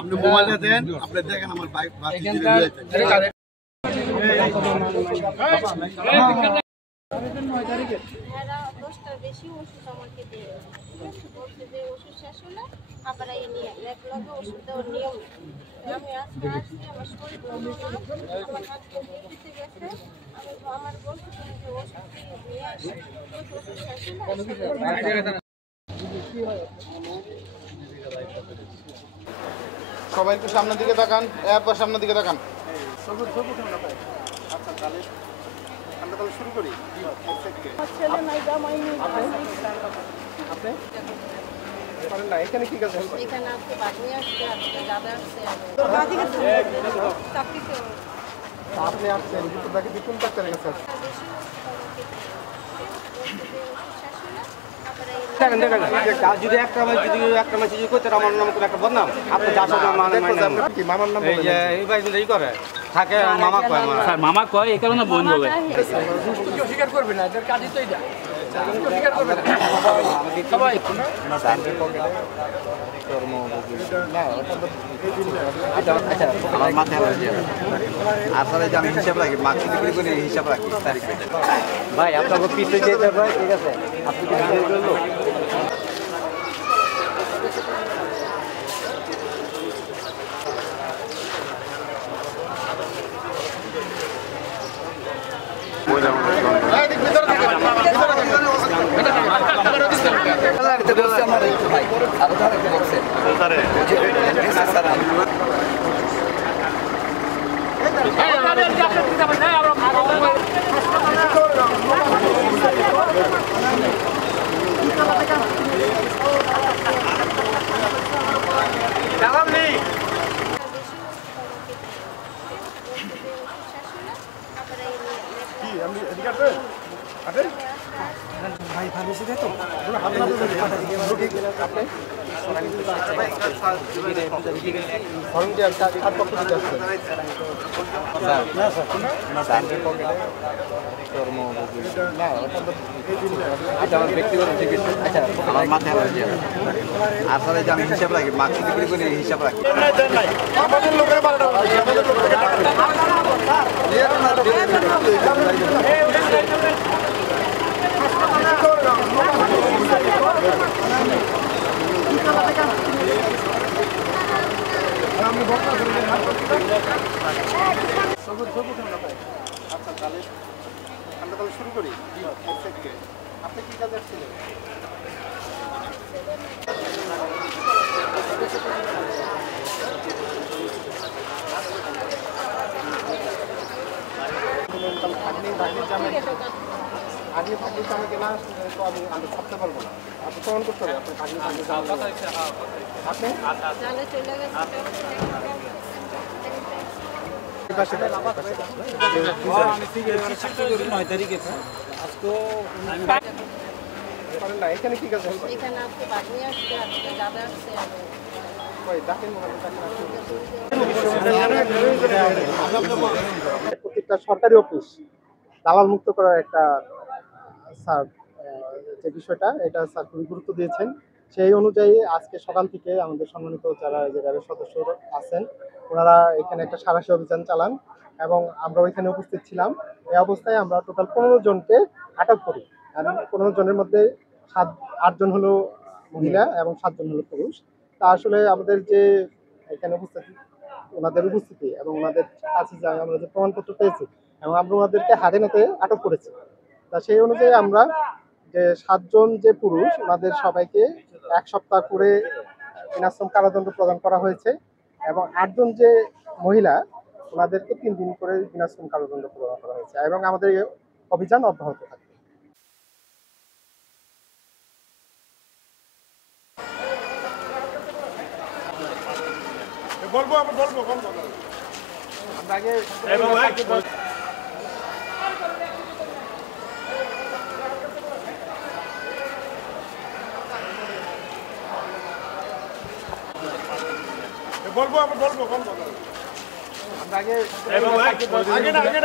আপনি মোবাইলটা দেন, আপনি দেখেন আমার বাইক বেশি ওষুধ আমাকে দিয়ে বলছে যে ওষুধ শেষ হলে আবার এই নিয়ে এক লগে ওষুধ দেওয়ার নিয়ম। আমি আজকে আসছি, আমার শরীর আমার হাজবেন্ড ডিউটিতে গেছে, আমি আমার বলছি যে ওষুধ নিয়ে আসি, ওষুধ শেষ হলে সবাই একটু সামনের দিকে তাকান, একবার সামনের দিকে তাকান। আচ্ছা তাহলে আমরা তাহলে শুরু করি। এখানে কি কাজ? এখানে আজকে বাড়ি আসছে, আজকে দাদা আসছে, আপনি আসছেন তাকে কোন ডাক্তারের কাছে আসছেন? যদি একটা মাছ যদি করতে আমার নাম করে একটা বদনাম আপনি মামার নাম এই করে থাকে মামা কয় স্যার মামা কয় এই কারণে বোন বলে স্বীকার করবে না এদের কাজই তো এটা স্বীকার করবে না সবাই আমার মাথায় আসলে যে আমি হিসাব রাখি মাছ বিক্রি করে হিসাব রাখি তারিখ ভাই আপনাকে পিছিয়ে যেতে ভাই ঠিক আছে আপনি কি ভিডিও করলো ভাই ফার্মেসি তো ব্যক্তিগত চিকিৎসা আচ্ছা আমার মাথায় আসলে যে আমি হিসাব রাখি মাছ বিক্রি করে হিসাব রাখি আচ্ছা তাহলে আমরা তাহলে শুরু করি। আপনি কি কাজ আসছিলেন? আগে থাকলে আমাকে না তো আমি ভাবতে পারবো না। আপনি প্রমাণ করতে হবে আপনি আপনি এখানে কি কাজ? এখানে আজকে বাড়ি আসছে, আজকে দাদা আসছে, প্রত্যেকটা সরকারি অফিস দালাল মুক্ত করার একটা স্যার যে বিষয়টা এটা স্যার খুবই গুরুত্ব দিয়েছেন। সেই অনুযায়ী আজকে সকাল থেকে আমাদের সম্মানিত যারা যে র্যাবের সদস্য আছেন ওনারা এখানে একটা সাঁড়াশি অভিযান চালান এবং আমরা ওইখানে উপস্থিত ছিলাম। এই অবস্থায় আমরা টোটাল 15 জনকে আটক করি। আর 15 জনের মধ্যে 8 জন হলো মহিলা এবং 7 জন হলো পুরুষ। তা আসলে আমাদের যে এখানে ওনাদের উপস্থিতি এবং ওনাদের কাছে আমরা যে প্রমাণপত্র পেয়েছি এবং আমরা ওনাদেরকে হাতে নাতে আটক করেছি। তা সেই অনুযায়ী আমরা যে 7 জন যে পুরুষ ওনাদের সবাইকে 1 সপ্তাহ করে বিনাশ্রম কারাদণ্ড প্রদান করা হয়েছে এবং 8 জন যে মহিলা ওনাদেরকে 3 দিন করে বিনাশ্রম কারাদণ্ড প্রদান করা হয়েছে এবং আমাদের এই অভিযান অব্যাহত থাকবে। বলবো আমরা আগে বলবো আমরা বলবো আমরা আগে